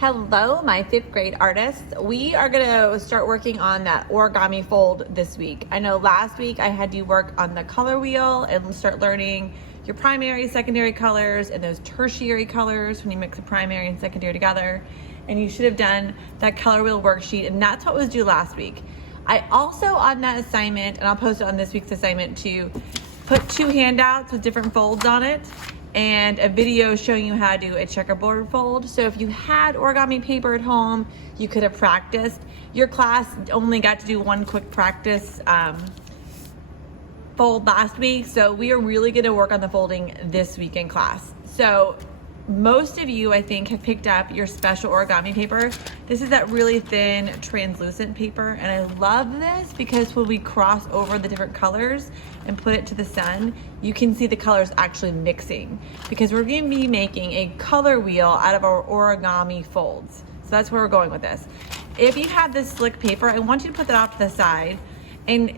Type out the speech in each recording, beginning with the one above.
Hello, my 5th grade artists. We are gonna start working on that origami fold this week. I know last week I had you work on the color wheel and start learning your primary, secondary colors and those tertiary colors when you mix a primary and secondary together. And you should have done that color wheel worksheet, and that's what was due last week. I also on that assignment, and I'll post it on this week's assignment too, put 2 handouts with different folds on it and a video showing you how to do a checkerboard fold. So if you had origami paper at home, you could have practiced. Your class only got to do one quick practice fold last week, so we are really gonna work on the folding this week in class. So most of you, I think, have picked up your special origami paper. This is that really thin, translucent paper, and I love this because when we cross over the different colors and put it to the sun, you can see the colors actually mixing, because we're gonna be making a color wheel out of our origami folds. So that's where we're going with this. If you have this slick paper, I want you to put that off to the side and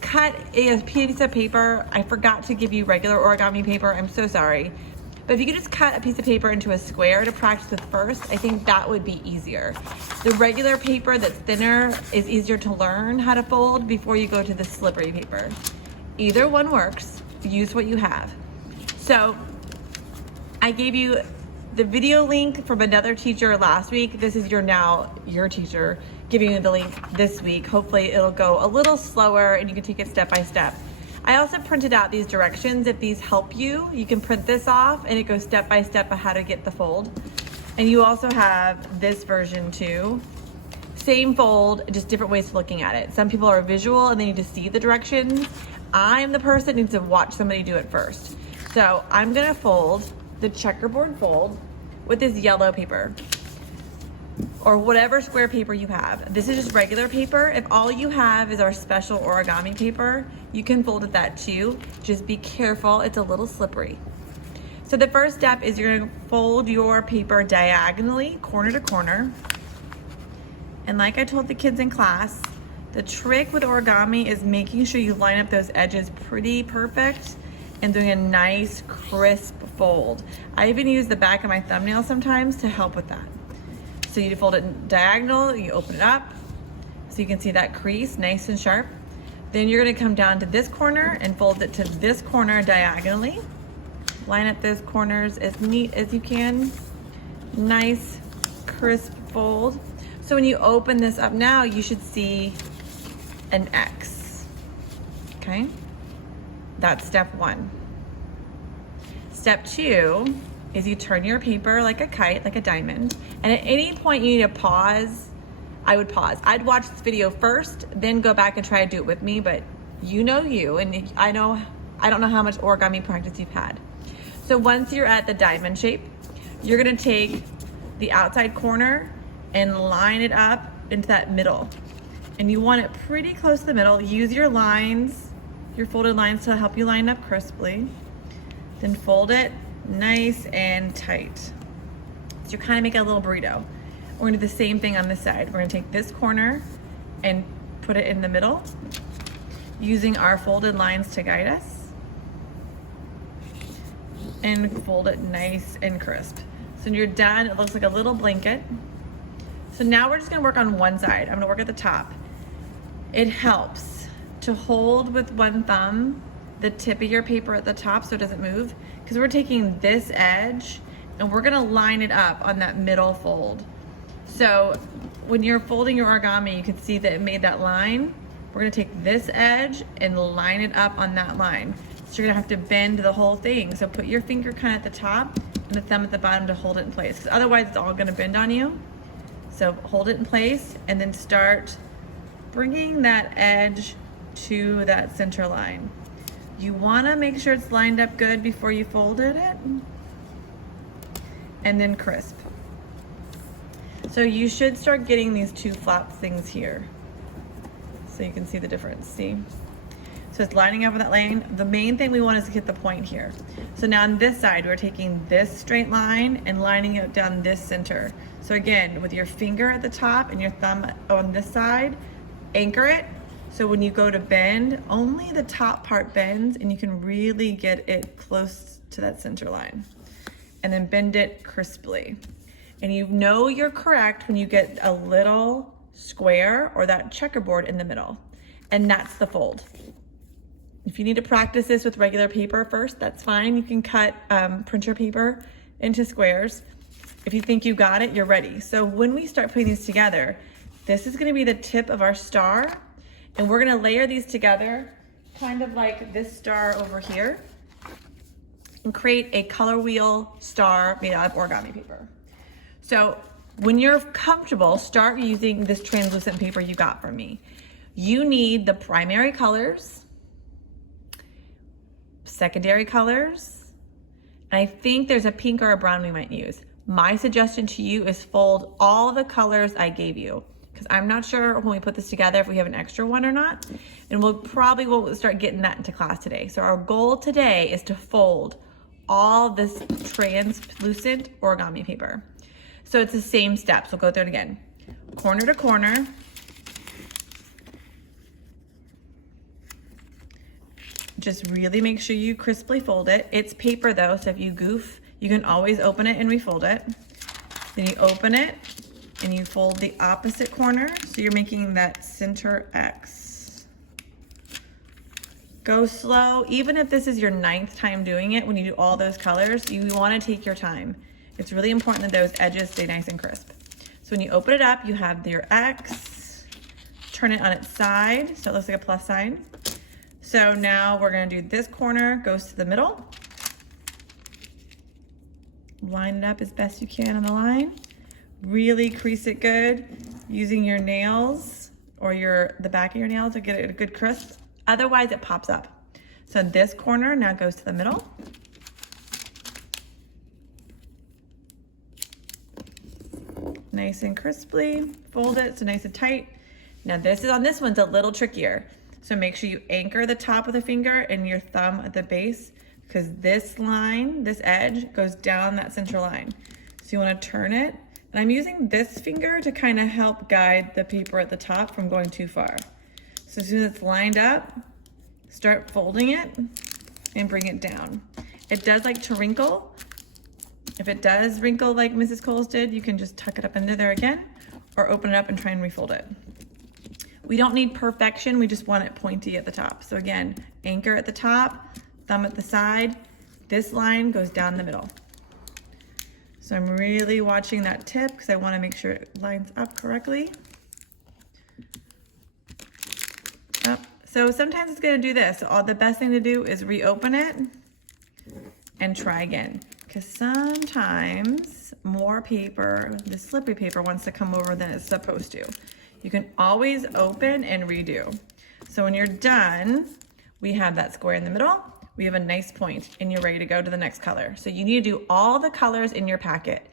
cut a piece of paper. I forgot to give you regular origami paper, I'm so sorry. But if you could just cut a piece of paper into a square to practice with first, I think that would be easier. The regular paper that's thinner is easier to learn how to fold before you go to the slippery paper. Either one works, use what you have. So I gave you the video link from another teacher last week. This is your teacher giving you the link this week. Hopefully it'll go a little slower and you can take it step by step. I also printed out these directions. If these help you, you can print this off and it goes step by step of how to get the fold. And you also have this version too. Same fold, just different ways of looking at it. Some people are visual and they need to see the directions. I'm the person that needs to watch somebody do it first. So I'm gonna fold the checkerboard fold with this yellow paper or whatever square paper you have. This is just regular paper. If all you have is our special origami paper, you can fold it that too. Just be careful, it's a little slippery. So the first step is you're gonna fold your paper diagonally, corner to corner. And like I told the kids in class, the trick with origami is making sure you line up those edges pretty perfect and doing a nice crisp fold. I even use the back of my thumbnail sometimes to help with that. So you fold it diagonal, you open it up, so you can see that crease nice and sharp. Then you're gonna come down to this corner and fold it to this corner diagonally. Line up those corners as neat as you can. Nice, crisp fold. So when you open this up now, you should see an X, okay? That's step 1. Step 2 is you turn your paper like a kite, like a diamond. And at any point you need to pause, I would pause. I'd watch this video first, then go back and try to do it with me, but you know you, and I don't know how much origami practice you've had. So once you're at the diamond shape, you're gonna take the outside corner and line it up into that middle. And you want it pretty close to the middle. Use your lines, your folded lines to help you line up crisply. Then fold it nice and tight. So you're kind of making a little burrito. We're gonna do the same thing on this side. We're gonna take this corner and put it in the middle, using our folded lines to guide us, and fold it nice and crisp. So when you're done, it looks like a little blanket. So now we're just gonna work on one side. I'm gonna work at the top. It helps to hold with one thumb the tip of your paper at the top so it doesn't move, because we're taking this edge and we're gonna line it up on that middle fold. So when you're folding your origami, you can see that it made that line. We're gonna take this edge and line it up on that line. So you're gonna have to bend the whole thing. So put your finger kind of at the top and the thumb at the bottom to hold it in place, because otherwise it's all gonna bend on you. So hold it in place and then start bringing that edge to that center line. You wanna make sure it's lined up good before you folded it, and then crisp. So you should start getting these 2 flap things here. So you can see the difference, see? So it's lining up with that line. The main thing we want is to hit the point here. So now on this side, we're taking this straight line and lining it down this center. So again, with your finger at the top and your thumb on this side, anchor it. So when you go to bend, only the top part bends and you can really get it close to that center line. And then bend it crisply. And you know you're correct when you get a little square or that checkerboard in the middle. And that's the fold. If you need to practice this with regular paper first, that's fine. You can cut printer paper into squares. If you think you got it, you're ready. So when we start putting these together, this is gonna be the tip of our star, and we're gonna layer these together, kind of like this star over here, and create a color wheel star made out of origami paper. So when you're comfortable, start using this translucent paper you got from me. You need the primary colors, secondary colors, and I think there's a pink or a brown we might use. My suggestion to you is fold all the colors I gave you, because I'm not sure when we put this together if we have an extra one or not, and we'll start getting that into class today. So our goal today is to fold all this translucent origami paper. So it's the same steps. We'll go through it again. Corner to corner. Just really make sure you crisply fold it. It's paper though, so if you goof, you can always open it and refold it. Then you open it and you fold the opposite corner, so you're making that center X. Go slow. Even if this is your 9th time doing it, when you do all those colors, you wanna take your time. It's really important that those edges stay nice and crisp. So when you open it up, you have your X, turn it on its side, so it looks like a plus sign. So now we're gonna do this corner, goes to the middle. Line it up as best you can on the line. Really crease it good using your nails or the back of your nails to get it a good crisp. Otherwise it pops up. So this corner now goes to the middle. Nice and crisply, fold it so nice and tight. Now this one's a little trickier. So make sure you anchor the top of the finger and your thumb at the base, because this line, this edge goes down that center line. So you wanna turn it. And I'm using this finger to kind of help guide the paper at the top from going too far. So as soon as it's lined up, start folding it and bring it down. It does like to wrinkle. If it does wrinkle like Mrs. Coles did, you can just tuck it up into there again or open it up and try and refold it. We don't need perfection, we just want it pointy at the top. So again, anchor at the top, thumb at the side. This line goes down the middle. So I'm really watching that tip because I want to make sure it lines up correctly. Oh, so sometimes it's going to do this. So the best thing to do is reopen it and try again. Because sometimes more paper, the slippery paper, wants to come over than it's supposed to. You can always open and redo. So when you're done, we have that square in the middle. We have a nice point and you're ready to go to the next color. So you need to do all the colors in your packet.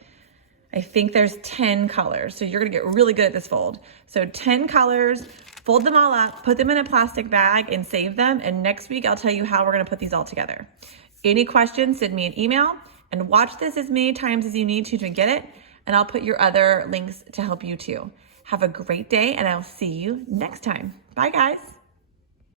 I think there's 10 colors. So you're gonna get really good at this fold. So 10 colors, fold them all up, put them in a plastic bag and save them. And next week, I'll tell you how we're gonna put these all together. Any questions, send me an email and watch this as many times as you need to get it. And I'll put your other links to help you too. Have a great day and I'll see you next time. Bye guys.